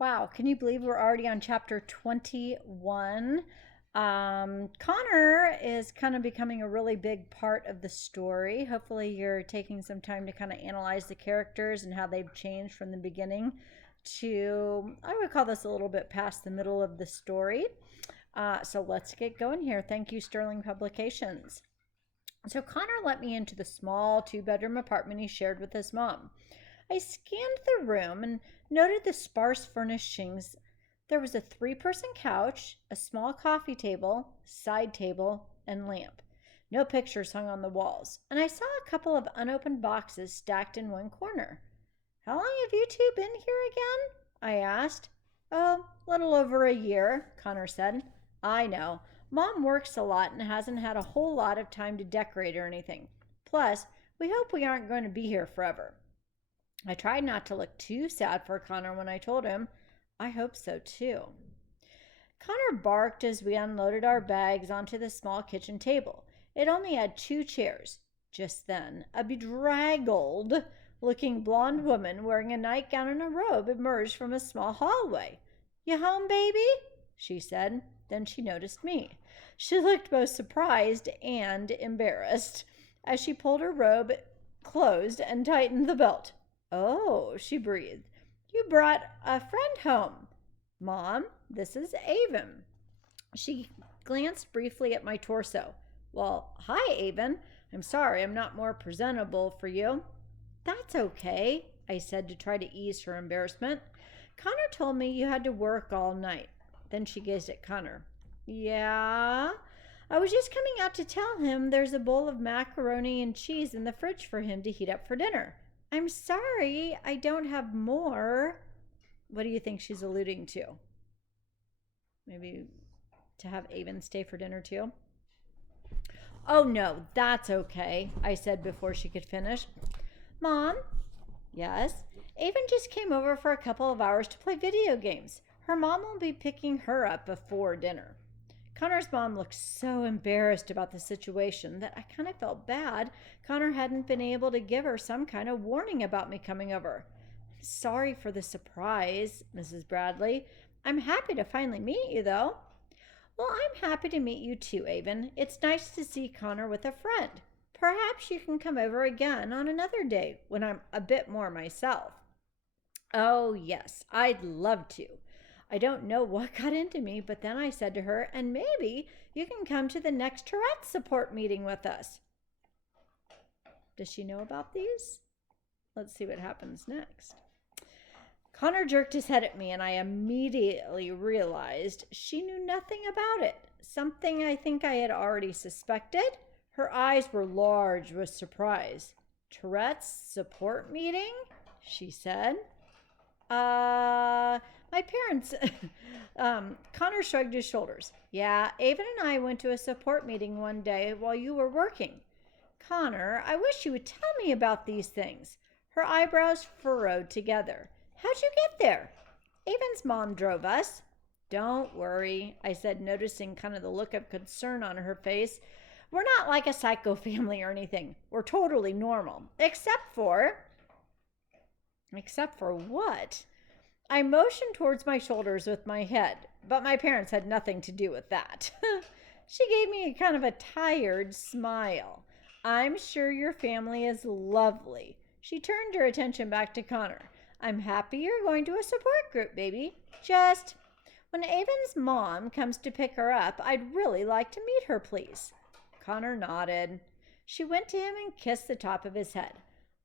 Wow, can you believe we're already on chapter 21? Connor is kind of becoming a really big part of the story. Hopefully, you're taking some time to kind of analyze the characters and how they've changed from the beginning to, I would call this a little bit past the middle of the story. So let's get going here. Thank you, Sterling Publications. So Connor let me into the small two-bedroom apartment he shared with his mom. I scanned the room and noted the sparse furnishings. There was a three-person couch, a small coffee table, side table, and lamp. No pictures hung on the walls, and I saw a couple of unopened boxes stacked in one corner. How long have you two been here again? I asked. Oh, little over a year, Connor said. I know. Mom works a lot and hasn't had a whole lot of time to decorate or anything. Plus, we hope we aren't going to be here forever. I tried not to look too sad for Connor when I told him I hope so too. Connor barked as we unloaded our bags onto the small kitchen table. It only had two chairs. Just then, a bedraggled looking blonde woman wearing a nightgown and a robe emerged from a small hallway. You home, baby? She said. Then she noticed me. She looked both surprised and embarrassed as she pulled her robe closed and tightened the belt. Oh, she breathed. You brought a friend home. Mom, this is Avon. She glanced briefly at my torso. Well, hi, Avon. I'm sorry I'm not more presentable for you. That's okay, I said to try to ease her embarrassment. Connor told me you had to work all night. Then she gazed at Connor. Yeah? I was just coming out to tell him there's a bowl of macaroni and cheese in the fridge for him to heat up for dinner. I'm sorry, I don't have more. What do you think she's alluding to? Maybe to have Avon stay for dinner too? Oh no, that's okay, I said before she could finish. Mom? Yes? Avon just came over for a couple of hours to play video games. Her mom will be picking her up before dinner. Connor's mom looked so embarrassed about the situation that I kind of felt bad Connor hadn't been able to give her some kind of warning about me coming over. Sorry for the surprise, Mrs. Bradley. I'm happy to finally meet you, though. Well, I'm happy to meet you too, Avon. It's nice to see Connor with a friend. Perhaps you can come over again on another day when I'm a bit more myself. Oh, yes, I'd love to. I don't know what got into me, but then I said to her, and maybe you can come to the next Tourette support meeting with us. Does she know about these? Let's see what happens next. Connor jerked his head at me, and I immediately realized she knew nothing about it. Something I think I had already suspected. Her eyes were large with surprise. Tourette's support meeting? She said. My parents. Connor shrugged his shoulders. Yeah, Avon and I went to a support meeting one day while you were working. Connor, I wish you would tell me about these things. Her eyebrows furrowed together. How'd you get there? Avon's mom drove us. Don't worry, I said, noticing kind of the look of concern on her face. We're not like a psycho family or anything. We're totally normal. Except for. Except for what? I motioned towards my shoulders with my head, but my parents had nothing to do with that. She gave me a kind of a tired smile. I'm sure your family is lovely. She turned her attention back to Connor. I'm happy you're going to a support group, baby. Just when Avon's mom comes to pick her up, I'd really like to meet her, please. Connor nodded. She went to him and kissed the top of his head.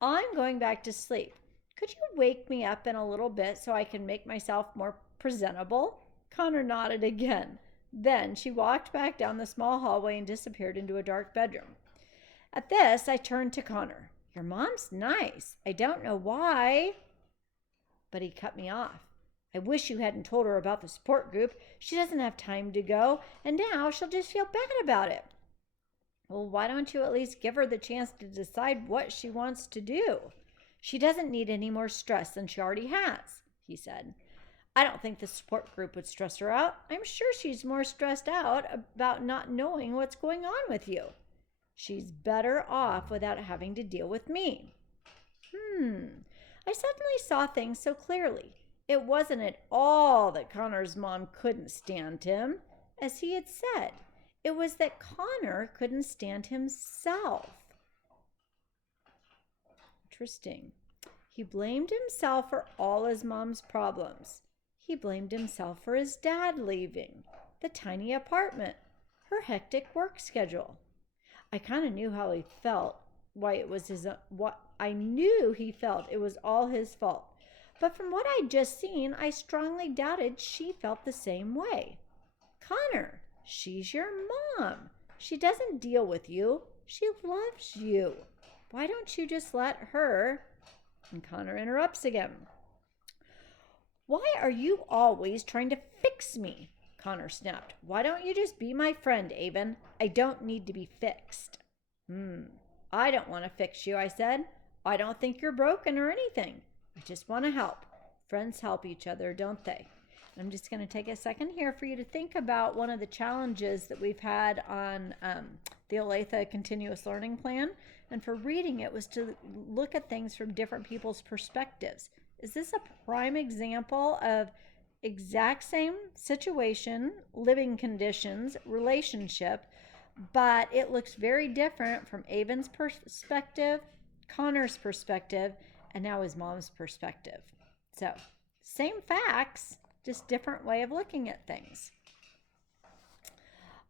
I'm going back to sleep. Could you wake me up in a little bit so I can make myself more presentable? Connor nodded again. Then she walked back down the small hallway and disappeared into a dark bedroom. At this, I turned to Connor. Your mom's nice. I don't know why. But he cut me off. I wish you hadn't told her about the support group. She doesn't have time to go, and now she'll just feel bad about it. Well, why don't you at least give her the chance to decide what she wants to do? She doesn't need any more stress than she already has, he said. I don't think the support group would stress her out. I'm sure she's more stressed out about not knowing what's going on with you. She's better off without having to deal with me. I suddenly saw things so clearly. It wasn't at all that Connor's mom couldn't stand him, as he had said. It was that Connor couldn't stand himself. Interesting. He blamed himself for all his mom's problems. He blamed himself for his dad leaving, the tiny apartment, her hectic work schedule. I kind of knew how he felt, I knew he felt it was all his fault. But from what I'd just seen, I strongly doubted she felt the same way. Connor, she's your mom. She doesn't deal with you. She loves you. Why don't you just let her? And Connor interrupts again. Why are you always trying to fix me? Connor snapped. Why don't you just be my friend, Avon? I don't need to be fixed. I don't want to fix you, I said. I don't think you're broken or anything. I just want to help. Friends help each other, don't they? I'm just going to take a second here for you to think about one of the challenges that we've had on the Olathe Continuous Learning Plan. And for reading it was to look at things from different people's perspectives. Is this a prime example of exact same situation, living conditions, relationship, but it looks very different from Avon's perspective, Connor's perspective, and now his mom's perspective. So, same facts, just different way of looking at things.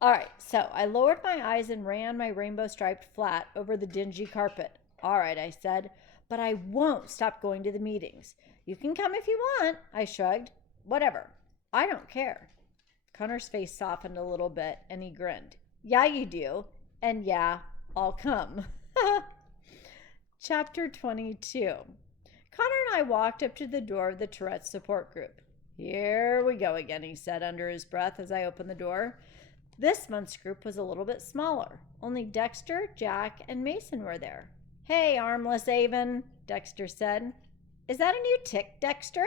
All right, so I lowered my eyes and ran my rainbow-striped flat over the dingy carpet. All right, I said, but I won't stop going to the meetings. You can come if you want, I shrugged. Whatever, I don't care. Connor's face softened a little bit, and he grinned. Yeah, you do, and yeah, I'll come. Chapter 22. Connor and I walked up to the door of the Tourette support group. Here we go again, he said under his breath as I opened the door. This month's group was a little bit smaller. Only Dexter, Jack, and Mason were there. Hey, armless Avon, Dexter said. Is that a new tick, Dexter?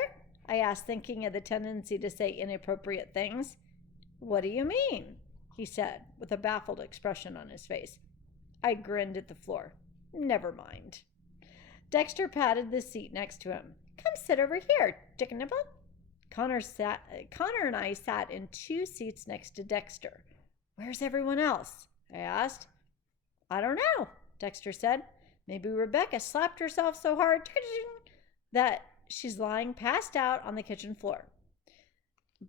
I asked, thinking of the tendency to say inappropriate things. What do you mean? He said, with a baffled expression on his face. I grinned at the floor. Never mind. Dexter patted the seat next to him. Come sit over here, Chicken Nibble. Connor and I sat in two seats next to Dexter. Where's everyone else? I asked. I don't know, Dexter said. Maybe Rebecca slapped herself so hard that she's lying passed out on the kitchen floor.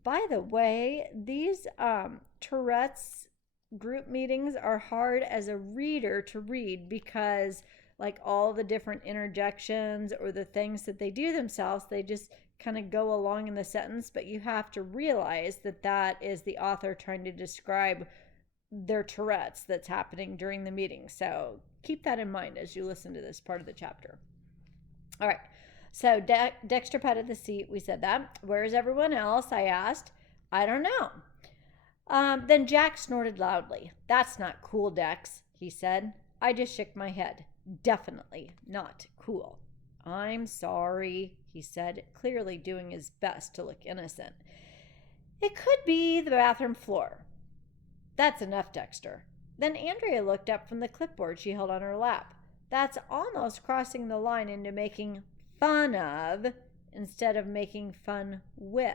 By the way, these Tourette's group meetings are hard as a reader to read because like all the different interjections or the things that they do themselves, they just kind of go along in the sentence, but you have to realize that that is the author trying to describe their Tourette's that's happening during the meeting. So keep that in mind as you listen to this part of the chapter. All right. So Dexter patted the seat. We said that. Where's everyone else? I asked. I don't know. Then Jack snorted loudly. That's not cool, Dex, he said. I just shook my head. Definitely not cool. I'm sorry, he said, clearly doing his best to look innocent. It could be the bathroom floor. That's enough, Dexter. Then Andrea looked up from the clipboard she held on her lap. That's almost crossing the line into making fun of instead of making fun with.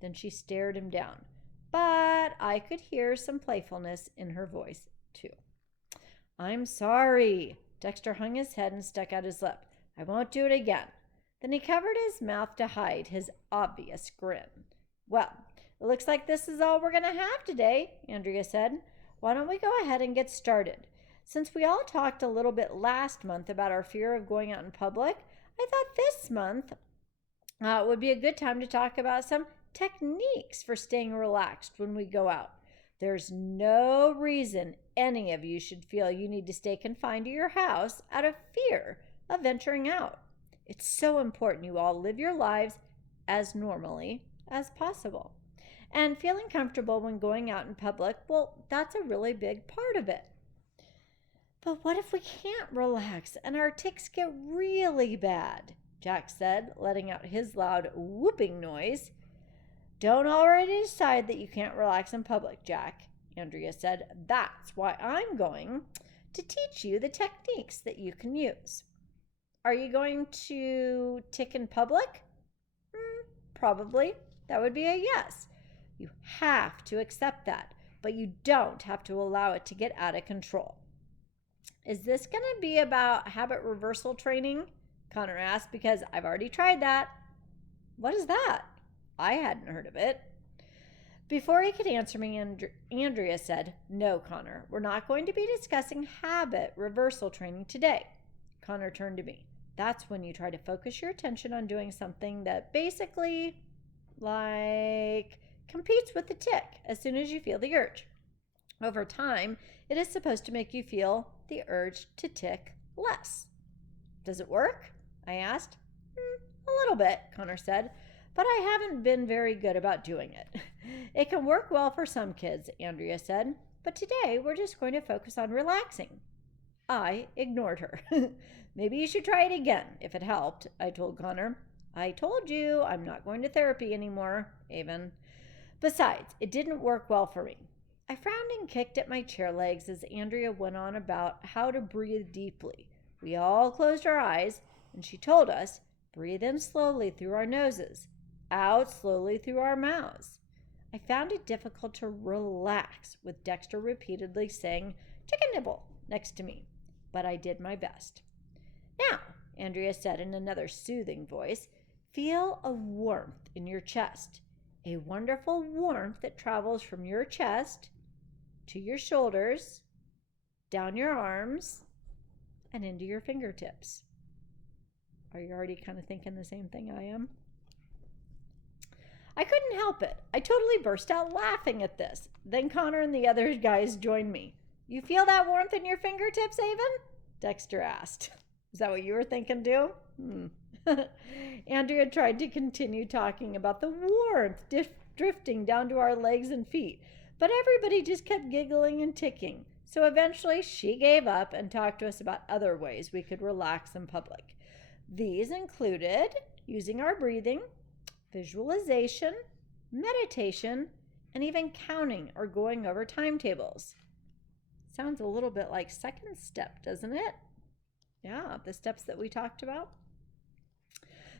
Then she stared him down. But I could hear some playfulness in her voice, too. I'm sorry. Dexter hung his head and stuck out his lip. I won't do it again. Then he covered his mouth to hide his obvious grin. Well, it looks like this is all we're going to have today, Andrea said. Why don't we go ahead and get started? Since we all talked a little bit last month about our fear of going out in public, I thought this month would be a good time to talk about some techniques for staying relaxed when we go out. There's no reason any of you should feel you need to stay confined to your house out of fear of venturing out. It's so important you all live your lives as normally as possible. And feeling comfortable when going out in public, well, that's a really big part of it. But what if we can't relax and our tics get really bad? Jack said, letting out his loud whooping noise. Don't already decide that you can't relax in public, Jack, Andrea said. That's why I'm going to teach you the techniques that you can use. Are you going to tic in public? Probably. That would be a yes. You have to accept that, but you don't have to allow it to get out of control. Is this going to be about habit reversal training? Connor asked, because I've already tried that. What is that? I hadn't heard of it. Before he could answer me, Andrea said, No, Connor, we're not going to be discussing habit reversal training today. Connor turned to me. That's when you try to focus your attention on doing something that basically, like, competes with the tick as soon as you feel the urge. Over time, it is supposed to make you feel the urge to tick less. Does it work? I asked. A little bit, Connor said, but I haven't been very good about doing it. It can work well for some kids, Andrea said, but today we're just going to focus on relaxing. I ignored her. Maybe you should try it again, if it helped, I told Connor. I told you I'm not going to therapy anymore, Avon. Besides, it didn't work well for me. I frowned and kicked at my chair legs as Andrea went on about how to breathe deeply. We all closed our eyes, and she told us, breathe in slowly through our noses, out slowly through our mouths. I found it difficult to relax with Dexter repeatedly saying, chicken nibble, next to me, but I did my best. Now, Andrea said in another soothing voice, feel a warmth in your chest, a wonderful warmth that travels from your chest to your shoulders, down your arms, and into your fingertips. Are you already kind of thinking the same thing I am? I couldn't help it. I totally burst out laughing at this. Then Connor and the other guys joined me. You feel that warmth in your fingertips, Avon? Dexter asked. Is that what you were thinking too? Andrea tried to continue talking about the warmth drifting down to our legs and feet, but everybody just kept giggling and ticking. So eventually she gave up and talked to us about other ways we could relax in public. These included using our breathing, visualization, meditation, and even counting or going over timetables. Sounds a little bit like second step, doesn't it? Yeah, the steps that we talked about.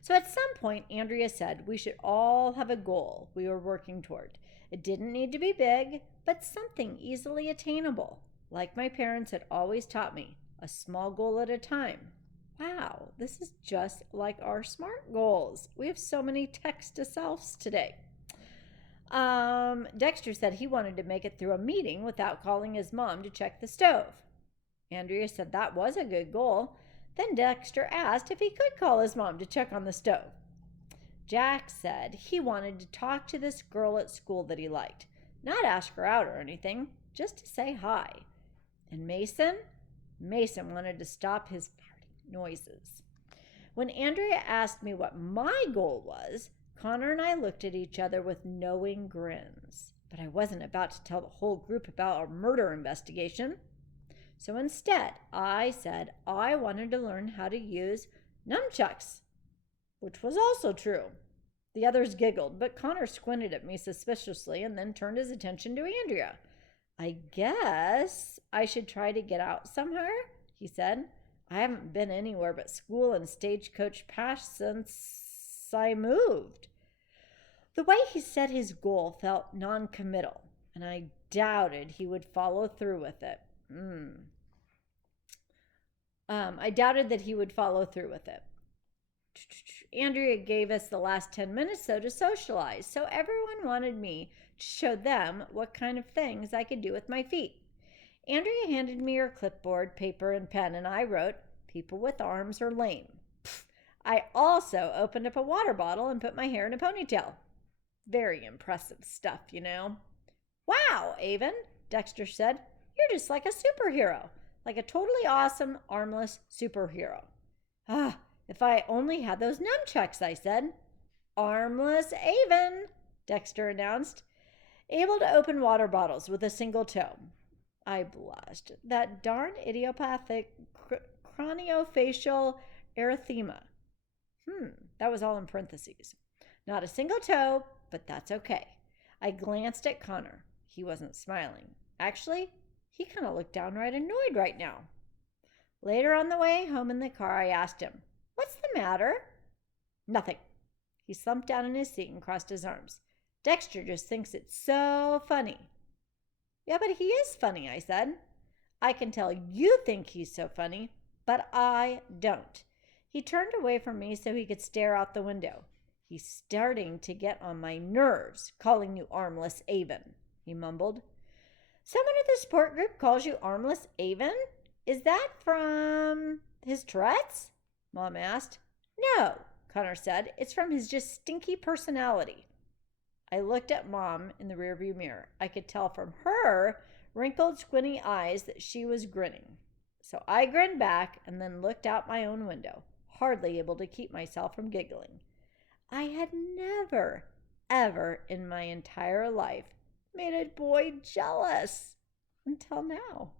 So at some point, Andrea said we should all have a goal we were working toward. It didn't need to be big, but something easily attainable. Like my parents had always taught me, a small goal at a time. Wow, this is just like our SMART goals. We have so many text to selves today. Dexter said he wanted to make it through a meeting without calling his mom to check the stove. Andrea said that was a good goal. Then Dexter asked if he could call his mom to check on the stove. Jack said he wanted to talk to this girl at school that he liked, not ask her out or anything, just to say hi. And Mason wanted to stop his farting noises. When Andrea asked me what my goal was, Connor and I looked at each other with knowing grins. But I wasn't about to tell the whole group about our murder investigation. So instead, I said I wanted to learn how to use nunchucks, which was also true. The others giggled, but Connor squinted at me suspiciously and then turned his attention to Andrea. I guess I should try to get out somewhere, he said. I haven't been anywhere but school and Stagecoach Pass since I moved. The way he said his goal felt non-committal, and I doubted he would follow through with it. I doubted that he would follow through with it. Andrea gave us the last 10 minutes, though, to socialize, so everyone wanted me to show them what kind of things I could do with my feet. Andrea handed me her clipboard, paper, and pen, and I wrote, people with arms are lame. I also opened up a water bottle and put my hair in a ponytail. Very impressive stuff, you know. Wow, Avon, Dexter said. You're just like a superhero, like a totally awesome, armless superhero. If I only had those nunchucks, I said. Armless Avon, Dexter announced, able to open water bottles with a single toe. I blushed. That darn idiopathic craniofacial erythema. That was all in parentheses. Not a single toe, but that's okay. I glanced at Connor. He wasn't smiling. Actually, he kind of looked downright annoyed right now. Later on the way home in the car, I asked him, "What's the matter?" "Nothing," He slumped down in his seat and crossed his arms. Dexter just thinks it's so funny. Yeah, but he is funny, I said. I can tell you think he's so funny, but I don't. He turned away from me so he could stare out the window. He's starting to get on my nerves, calling you armless Avon, he mumbled. Someone at the support group calls you armless Avon? Is that from his Tourette's? Mom asked. No, Connor said. It's from his just stinky personality. I looked at Mom in the rearview mirror. I could tell from her wrinkled, squinty eyes that she was grinning. So I grinned back and then looked out my own window, hardly able to keep myself from giggling. I had never, ever in my entire life made a boy jealous until now.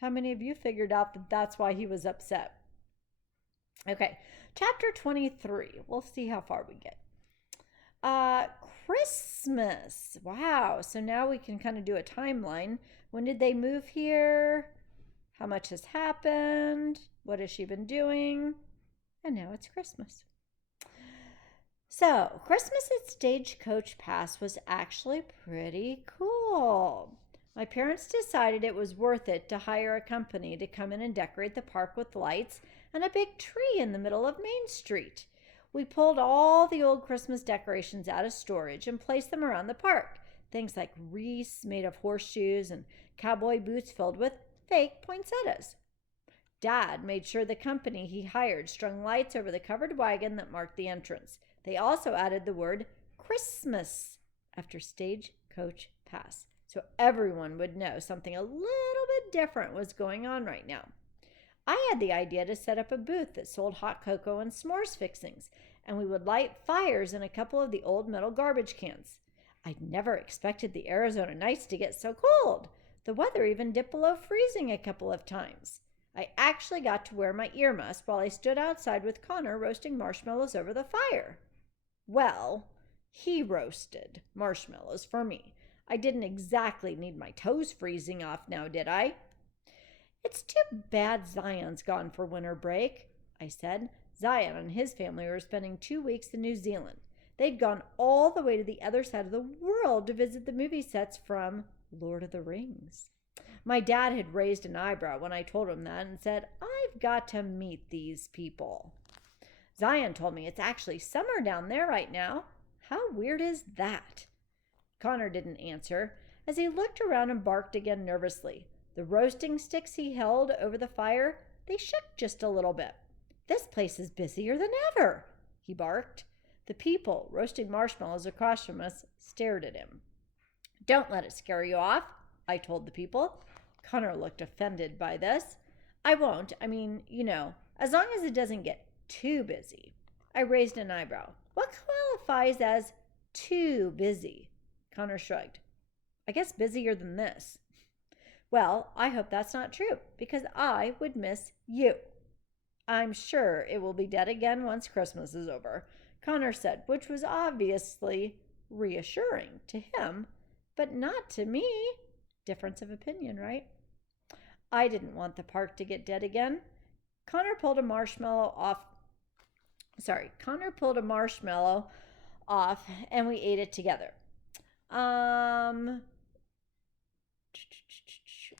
How many of you figured out that that's why he was upset? Okay, chapter 23. We'll see how far we get. Christmas. Wow. So now we can kind of do a timeline. When did they move here? How much has happened? What has she been doing? And now it's Christmas. So, Christmas at Stagecoach Pass was actually pretty cool. My parents decided it was worth it to hire a company to come in and decorate the park with lights and a big tree in the middle of Main Street. We pulled all the old Christmas decorations out of storage and placed them around the park. Things like wreaths made of horseshoes and cowboy boots filled with fake poinsettias. Dad made sure the company he hired strung lights over the covered wagon that marked the entrance. They also added the word Christmas after Stagecoach Pass, so everyone would know something a little bit different was going on right now. I had the idea to set up a booth that sold hot cocoa and s'mores fixings, and we would light fires in a couple of the old metal garbage cans. I'd never expected the Arizona nights to get so cold. The weather even dipped below freezing a couple of times. I actually got to wear my ear muffs while I stood outside with Connor roasting marshmallows over the fire. Well, he roasted marshmallows for me. I didn't exactly need my toes freezing off now, did I? It's too bad Zion's gone for winter break, I said. Zion and his family were spending 2 weeks in New Zealand. They'd gone all the way to the other side of the world to visit the movie sets from Lord of the Rings. My dad had raised an eyebrow when I told him that and said, I've got to meet these people. Zion told me it's actually summer down there right now. How weird is that? Connor didn't answer as he looked around and barked again nervously. The roasting sticks he held over the fire, they shook just a little bit. This place is busier than ever, he barked. The people roasting marshmallows across from us stared at him. Don't let it scare you off, I told the people. Connor looked offended by this. I won't. As long as it doesn't get too busy. I raised an eyebrow. What qualifies as too busy? Connor shrugged. I guess busier than this. Well, I hope that's not true, because I would miss you. I'm sure it will be dead again once Christmas is over, Connor said, which was obviously reassuring to him, but not to me. Difference of opinion, right? I didn't want the park to get dead again. Connor pulled a marshmallow off, and we ate it together. I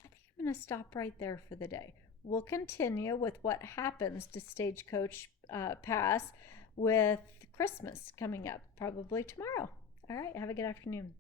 think I'm going to stop right there for the day. We'll continue with what happens to Stagecoach Pass with Christmas coming up, probably tomorrow. All right, have a good afternoon.